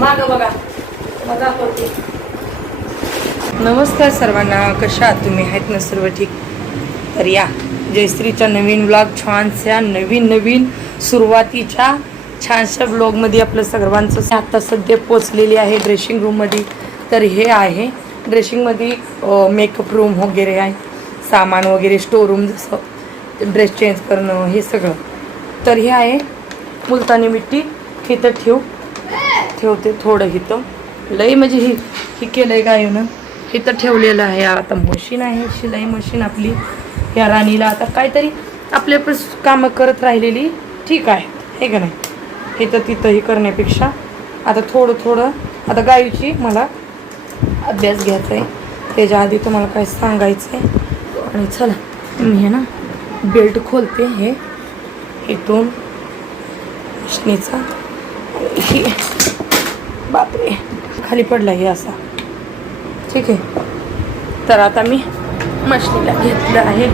बघा. मग दाखवते नमस्कार सर्वांना कशा तुम्ही? आहेत ना सर्व ठीक? तर या जयश्रीच्या नवीन ब्लॉग छानशा नवीन नवीन सुरुवातीच्या छानशा ब्लॉगमध्ये आपलं सर्वांचं आता सध्या पोचलेली आहे ड्रेसिंग रूममध्ये तर हे आहे ड्रेसिंगमध्ये मेकअप रूम वगैरे आहे. सामान वगैरे स्टोर रूम जसं ड्रेस चेंज करणं हे सगळं. तर हे आहे मुलतानी मिट्टी. इथं ठेवू. ठेवते थोडं इथं लई म्हणजे ही ही केलंय काय ना इथं ठेवलेलं आहे आता मशीन आहे शिलाई मशीन आपली. या राणीला आता काहीतरी आपले पण कामं करत राहिलेली. ठीक आहे हे का नाही? इथं तिथं हे करण्यापेक्षा आता थोडं थोडं. आता गायीची मला अभ्यास घ्यायचा आहे त्याच्या आधी तुम्हाला काय सांगायचं आहे आणि चला मी हे ना बेल्ट खोलते हे. इथून मशनीचा. ही. बापरे. खाली पडला हे असा. ठीक आहे. तर आता मी मशनीला घेतलं आहे.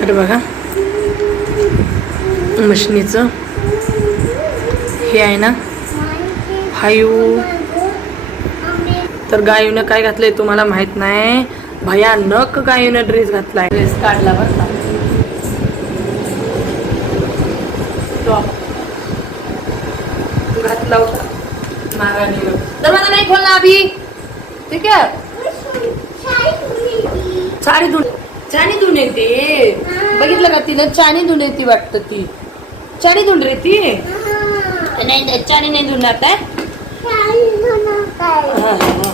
तर बघा. मशनीचं हे आहे ना. फायू तर गायूनं काय घातलंय तुम्हाला माहीत नाही. भयानक गायूनं ड्रेस घातलाय. ड्रेस काढला बरं का टॉप घातला होता महाराणीनं दरवाजा नाही खोलला अभि ठीक आहे? चारी धुण. चाणी धुण येते बघितलं का तिला चाणी धुण येते वाटतं ती. चाणी धुण रे ती. नाही नाही, चाणी नाही धुणार काय? हा, हा, हा.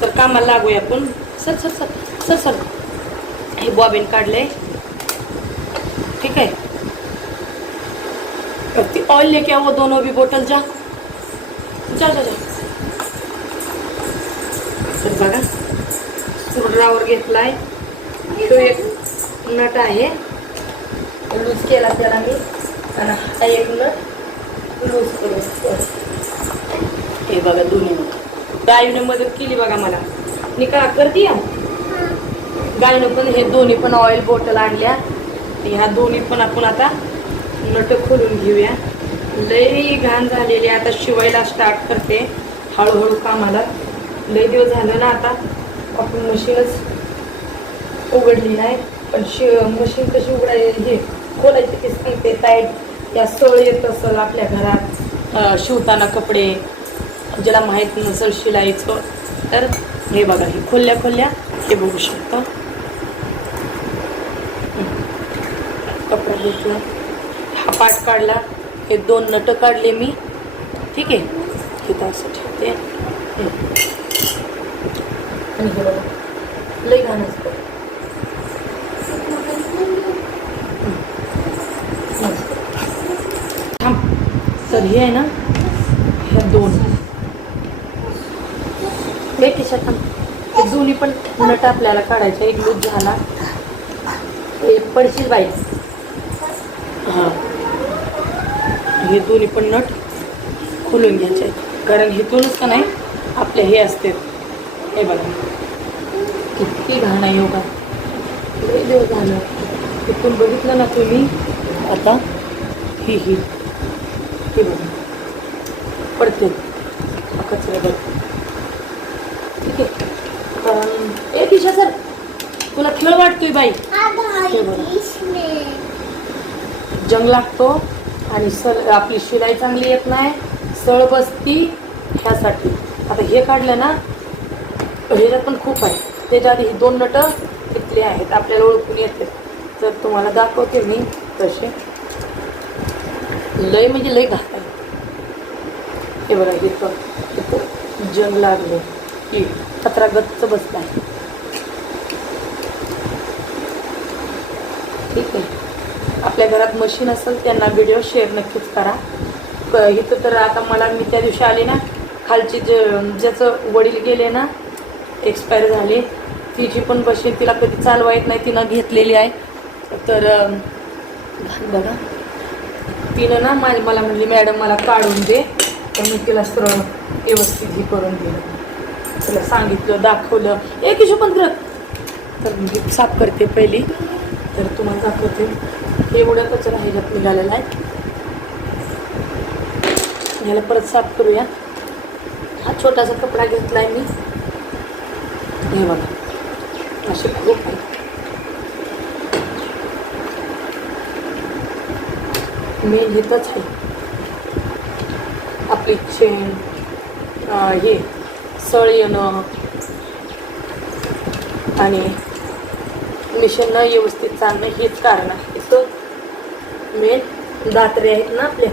तर कामाला लागूया आपण. Sir sir sir. Sir sir. हे बॉबिन काढलंय. ठीक है ती ऑयल लेके आओ दोनों भी बोतल जा चल जा तर बघा स्क्रूड्रावर घेतलाय. तो एक नट आहे. लूज केला त्याला मी. आणि हा एक नट लूज करू हे बघा दोन्ही गायीने मदत केली बघा मला. मी का करते या? गायीनं पण हे दोन्ही पण ऑइल बॉटल आणल्या. ह्या दोन्ही पण आपण आता नट खोलून घेऊया. लई घाण झालेली आता शिवायला स्टार्ट करते. हळूहळू कामाला. लई दिवस झालं ना आता. आपण मशीनच उघडली नाही. पण शि मशीन कशी उघडाय हे खोलायची ते सांगते. टाईट या सळ येत असेल आपल्या घरात. शिवताना कपडे. ज्याला माहीत नसेल शिलाईचं. तर हे बघा हे खोल्या खोल्या हे बघू शकता. कपडा घेतला. हा पाठ काढला. हे दोन नटं काढले मी. ठीक आहे? हे असं ठेवते आणि हे बघा. लई घाण असतं. थांब. तर हे आहे ना ह्या दोन. एक खिशात थांब. दोन्ही पण नट आपल्याला काढायचे. एक लूज झाला. एक पडशील बाई. हां. हे दोन्ही पण नट खोलून घ्यायचे आहेत. कारण हेतूनच का नाही आपले हे असते हे बघा. किती घाण आहे. योगा लई दिवस झालं. इथून बघितलं ना तुम्ही आता ही ही. हे बघा. पडते. हा कचरा बघ. ठीक आहे. कारण ए दिशा सर तुला खेळ वाटतोय बाई. जंग लागतो. आणि सर आपली शिलाई चांगली येत नाही सळ बसती ह्यासाठी. आता हे काढलं ना ह्याच्यात पण खूप आहे. त्याच्या आधी ही दोन नटं तिथले आहेत आपल्याला ओळखून येते. तर तुम्हाला दाखवते मी तसे. लय म्हणजे लय घात आहे. हे बघा इथं इथं जंग लागलं. की कचरा गच्च आहे आपल्या घरात मशीन असेल त्यांना व्हिडिओ शेअर नक्कीच करा. क- इथं तर आता मला मी त्या दिवशी आले ना खालची जे ज्याचं वडील गेले ना एक्सपायर झाले तिची पण मशीन तिला कधी चालवा येत नाही तिनं घेतलेली आहे. तर बघा. तिनं ना मा मला म्हणली मॅडम मला काढून दे. तर मी तिला सरळ व्यवस्थित हे करून दिलं. तिला सांगितलं दाखवलं. एक हिशो तर मी साफ करते पहिली. तर तुम्हाला दाखवते. एवढा कचरा ह्याच्यात निघालेला आहे. ह्याला परत साफ करूया. हा छोटासा कपडा घेतला आहे मी. हे बघा. असे खूप आहे मेन इथंच आहे. आपली चेन हे सळ येणं आणि मिशन न व्यवस्थित चालणं हेच कारण आहे. मेन दात्रे आहेत ना आपल्या.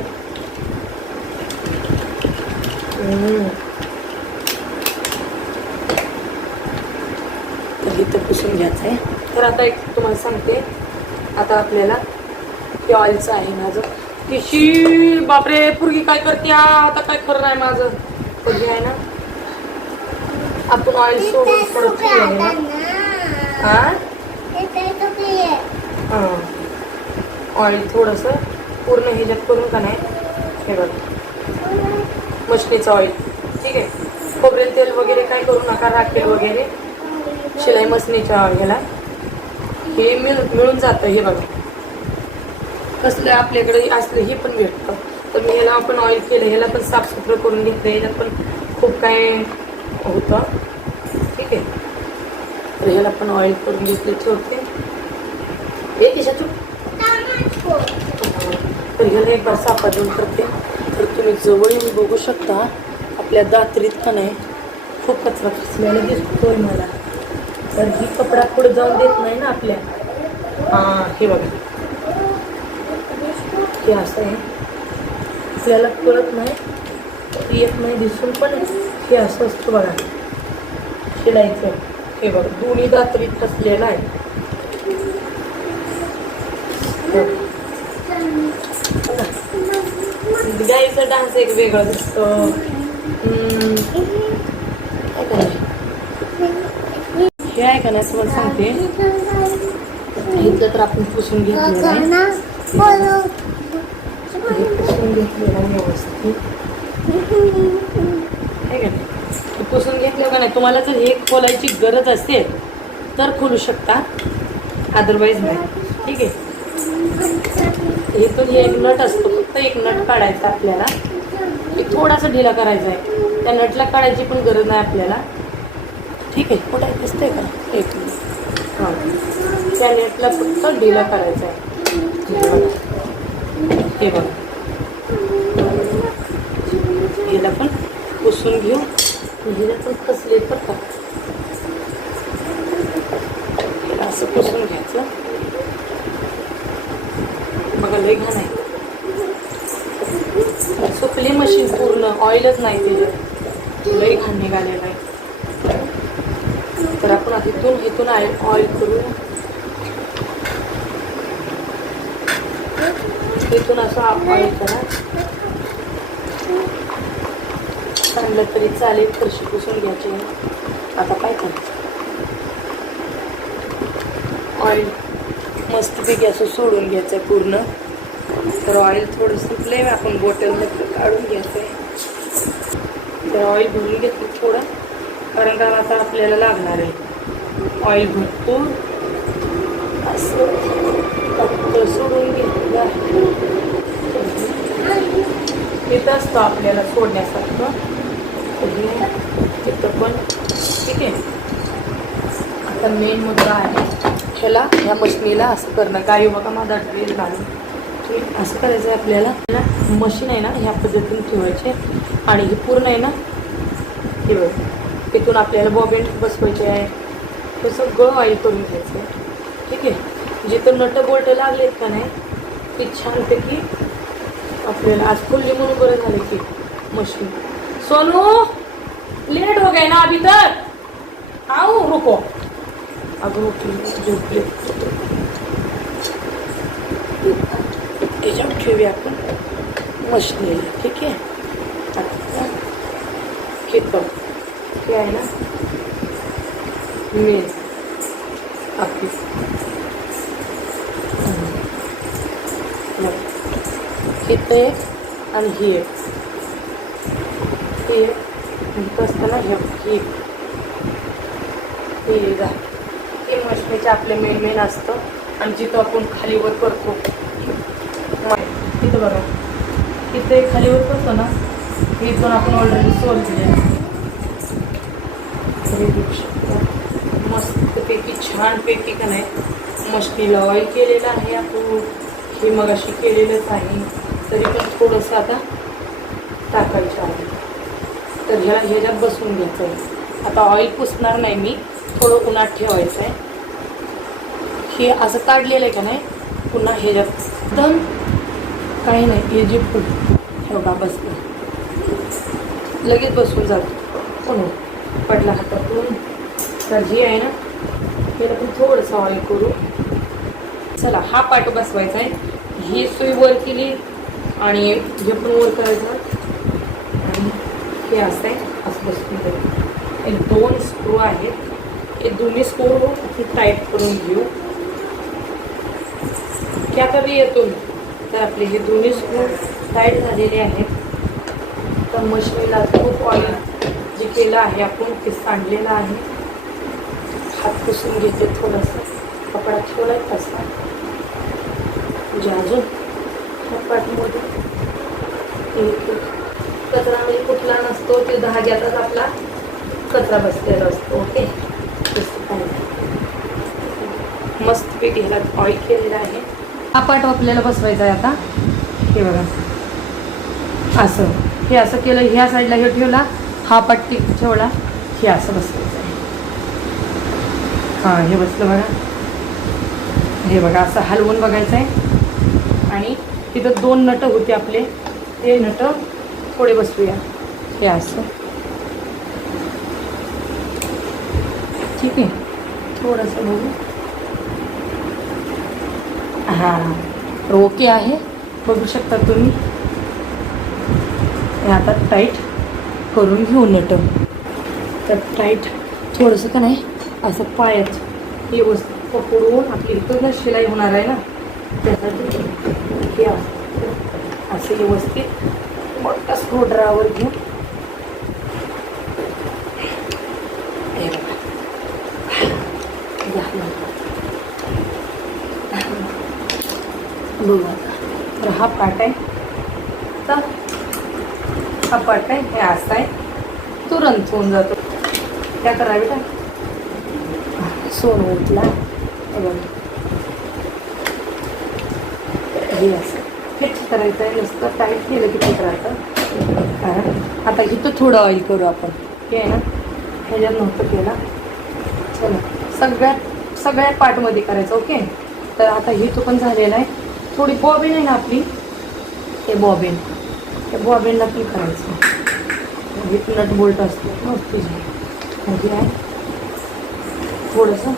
तर इथं पुसून घ्यायचं आहे तर आता एक तुम्हाला सांगते. आता आपल्याला हे ऑइलचं आहे माझं तिशी बापरे पूर्वी काय करते? हा? आता काय खरं नाही माझं. हे आहे ना? आपण ऑइल सोडून हा हां. ऑइल थोडंसं पूर्ण ह्याच्यात करून का नाही हे बघ. मशनीचं ऑइल ठीक आहे? खोबरेल तेल वगैरे काय करू नका राखेल वगैरे. शिलाई मशनीच्या ह्याला. हे मिळ मिळून जातं हे बघा. कसलं आपल्याकडे असलं हे पण भेटतं. तर मी ह्याला आपण ऑइल केलं ह्याला पण साफसुथरं करून घेतलं ह्याच्यात पण खूप काय होतं. ठीक आहे? तर ह्याला पण ऑइल करून घेतले ठेवते. हे तिच्या तर ह्याला एक बार सापा देऊन करते. तर तुम्ही जवळ येऊन बघू शकता आपल्या दात्रीत का नाही खूप कचरा फसलेला दिसतोय मला. तर ही कपडा पुढे जाऊन देत नाही ना आपल्या. हां हे बघा. हे असं आहे. आपल्याला कळत नाही. येत नाही दिसून पण हे असं असतं बघा. शिलायचं हे बघा दोन्ही दात्रीत फसलेलं आहे. गाईचा डान्स एक वेगळा दिसतो. हे आहे का नाही तुम्हाला सांगते. इथलं तर आपण पुसून घेतलं पुसून घेतलेलं आहे व्यवस्थित. का पुसून घेतलं का नाही? तुम्हाला जर हे खोलायची गरज असेल तर खोलू शकता. अदरवाईज नाही. ठीक आहे? इथून हे एक नट असतो फक्त एक नट काढायचा आपल्याला. एक थोडासा ढिला करायचा आहे. त्या नटला काढायची पण गरज नाही आपल्याला. ठीक आहे. कुठं आहे? दिसतंय का? एक मिनिट. हां. त्या नेटला फक्त ढिला करायचा आहे. हे बघा. हिला पण पुसून घेऊ. हिला पण फसले तर का? असं पुसून घ्यायचं. बघा लय घाण आहे. सुकली मशीन पूर्ण ऑइलच नाही त्याच्यात लय घाण निघालेलं आहे. तर आपण तिथून इथून इथून ऑइल करू इथून असं ऑइल करा. चांगलं तरी चालेल फरशी पुसून घ्यायची. आता काय करायचं ऑइल मस्तपैकी असं सोडून घ्यायचं आहे पूर्ण. तर ऑइल थोडं सुटलंय आपण बॉटलमध्ये काढून घ्यायचं आहे तर ऑइल भरून घेतलं थोडं कारण का आता आपल्याला लागणार आहे. ऑइल भरपूर असं फक्त सोडून घेतलं. येत असतं आपल्याला सोडण्यासारखं. तिथं पण. ठीक आहे. आता मेन मुद्दा आहे. ह्याला ह्या मशनीला असं करणं. गाई बघा माझा ड्रेस घालून. ठीक असं करायचं आहे आपल्याला मशीन आहे ना ह्या पद्धतीने ठेवायचे. आणि हे पूर्ण आहे ना हे बघ. तिथून आपल्याला बॉबेन बसवायचे आहे. हे सगळं ऑइल करून घ्यायचं आहे ठीक आहे? जिथं नट बोल्ट लागलेत का नाही ते छानपैकी आपल्याला आज खोलली म्हणून बरं झालं की मशीन. सोनू लेट हो गए ना अभी तक. आओ रुको. अगं रुकी झोपले त्याच्यावर ठेवूया आपण मशिनीला ठीक आहे आता खेतो हे आहे ना मेन आपली इथं एक आणि ही एक हे एक इथं हे ही हे ते आपले मेन मेन असतं. आणि जिथं आपण खालीवर करतो. तिथं बघा. तिथे खालीवर करतो ना इथून आपण ऑलरेडी सोल दिले. मस्तपैकी छानपैकी का नाही मशनीला ऑइल केलेलं आहे आपण. हे मग अशी केलेलंच आहे. तरी पण थोडंसं आता टाकायचं आहे. तर ह्या ह्याच्यात बसून घ्यायचं आहे आता ऑइल पुसणार नाही मी. थोडं उन्हात ठेवायचं आहे हे असं काढलेलं आहे का नाही? पुन्हा हे एकदम काही नाही हे जे फुल हे बघा बसलं. लगेच बसून जातो. कोण हो? पडला हातातून. तर हे आहे ना त्याला पण थोडंसं ऑइल करू. चला हा पाट बसवायचा आहे. ही सुई वर केली आणि हे पण वर करायचं. आणि हे असं आहे असं बसून जाईल हे दोन स्क्रू आहेत. हे दोन्ही स्क्रू टाईट करून घेऊ. की आता मी येतो तर आपले हे दोन्ही स्क्रू टाईट झालेले आहेत. तर मशीनीला खूप ऑइल जे केलं आहे आपण ते सांडलेलं आहे. हात पुसून घेते थोडंसं. कपडा ठेवला तसा. म्हणजे अजून ह्या पाठीमध्ये. कचरा म्हणजे कुठला नसतो ते धाग्यातच आपला कचरा बसलेला असतो ओके? मस्त पीठ ह्याला ऑइल केलेला आहे. हा पाठ आपल्याला बसवायचा आहे आता. हे बघा. असं. हे असं केलं ह्या साईडला हे ठेवला हा पाट ठेवला हे असं बसवायचं आहे. हां हे बसलं बघा. हे बघा असं हलवून बघायचं आहे. आणि तिथं दोन नट होते आपले. ते नट थोडे बसवूया. हे असं. ठीक आहे. थोडंसं बघू. हां. तर ओके आहे. बघू शकता तुम्ही. हे आता टाईट करून घेऊ नट तर टाईट थोडंसं का नाही असं पायात व्यवस्थित पकडून आपली इथं शिलाई होणार आहे ना. त्यासाठी असं व्यवस्थित मोठा स्क्रू ड्रायवर घेऊन हे बघा झालं. बघू आता तर हा पार्ट आहे. तर हा पार्ट आहे. हे असं आहे. तुरंत होऊन जातो. काय करा बेटा. सोन उठला. हे हे असं. फिट करायचं आहे. नुसतं टाईट केलं की फिट राहतं कारण आता इथं थोडं ऑइल करू आपण. हे आहे ना? ह्याच्यात नव्हतं केला. चला. सगळ्यात सगळ्या पार्टमध्ये करायचं ओके तर आता हे तो पण झालेलं आहे. थोडी बॉबिन आहे ना आपली? हे बॉबिन त्या बॉबिनला की करायचं. म्हणजे नट बोल्ट असतो मस्त म्हणजे आहे. थोडंसं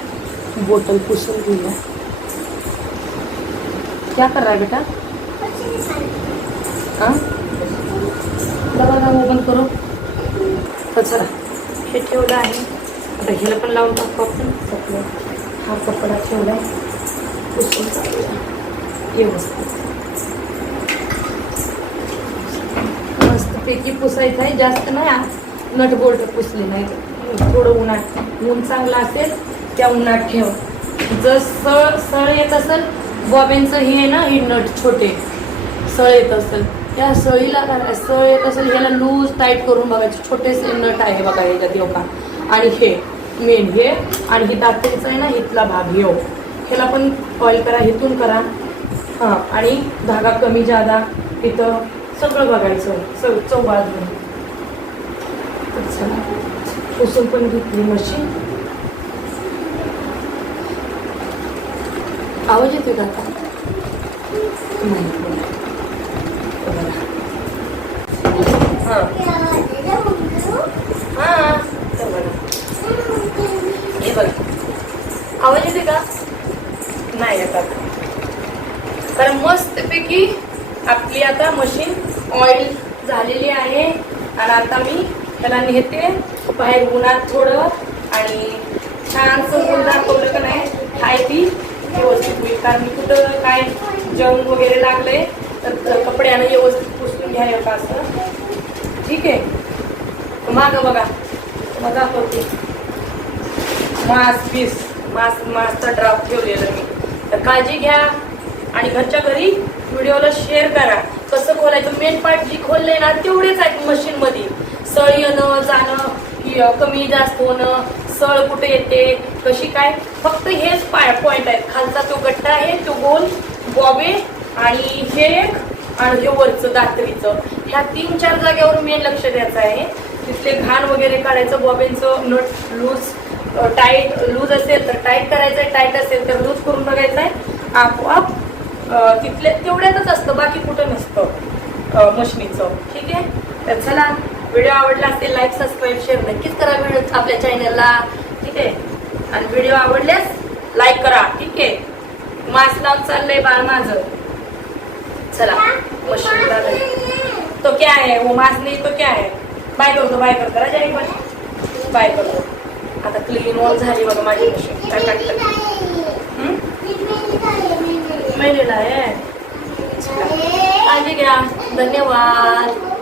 बोटल पुसून घेऊया. क्या कर रहा है बेटा? हाँ दरवाजा ओपन करू. कचरा हे ठेवलं आहे. आता हिला पण लावून टाकू आपण. हा कपडा ठेवला आहे पुसून टाकूया. व्यवस्थित. मस्तपैकी पुसायचं आहे जास्त नाही आज नटबोल्ट पुसले नाही. थोडं उन्हात ऊन चांगलं असेल त्या उन्हात ठेव. जर सळ सळ येत असेल बॉबेंचं हे आहे ना हे नट छोटे. सळ येत असेल त्या सळीला काय सळ येत असेल ह्याला लूज टाईट करून बघायचे. छोटेसे नट आहे बघा ह्याच्यात योगा आणि हे मेन हे. आणि ही दातेचं आहे ना इथला भाग येऊ हो. ह्याला पण ऑइल करा इथून करा. हां आणि धागा कमी जादा तिथं सगळं बघायचं स चौबाज पुसून पण घेतली मशीन. आवाज येतोय का आता? हां. हां. बघा. आवाज येते का? नाही येतात तर मस्तपैकी आपली आता मशीन ऑइल झालेली आहे. आणि आता मी त्याला नेते बाहेर उन्हात थोडं आणि छानसं ऊन दाखवलं का नाही हाय ती व्यवस्थित होईल. कारण मी कुठं काय जंग वगैरे लागले तर कपड्यानं व्यवस्थित पुसून घ्यायला का असं. ठीक आहे. मागं बघा. मग दाखवते. मास पीस. मास मासचा ड्राफ्ट ठेवलेलं मी. तर काळजी घ्या. आणि घरच्या घरी व्हिडिओला शेअर करा. कसं खोलायचं मेन पार्ट जी खोलले ना तेवढेच आहेत मशीन मध्ये सळ येणं जाणं की कमी जास्त होणं सळ कुठे येते कशी काय? फक्त हेच पाय पॉइंट आहेत. खालचा तो गट्टा आहे तो गोल बॉबे आणि हे एक आणि हे वरचं दातरीचं. ह्या तीन चार जागेवर मेन लक्ष द्यायचं आहे. तिथले घाण वगैरे काढायचं बॉबेंचं नट लूज टाईट लूज असेल तर टाईट करायचं आहे टाईट असेल तर लूज करून बघायचं आहे आपोआप तिथले तेवढ्यातच असतं बाकी कुठं नसतं मशनीचं. ठीक आहे? तर चला व्हिडिओ आवडला असेल लाईक सबस्क्राईब शेअर नक्कीच करा व्हिडिओ आपल्या चॅनलला ठीक आहे? आणि व्हिडिओ आवडल्यास लाईक करा. ठीक आहे? मास्क लावून चाललंय बाळ माझं. चला मशीन तो क्या है? वो मास्क नाही तो क्या है? बाय करतो बाय कर राजा पण बाय करतो. आता क्लीन वॉल झाली बघा माझी. मशीन काय महिलेला आहे चला. घ्या धन्यवाद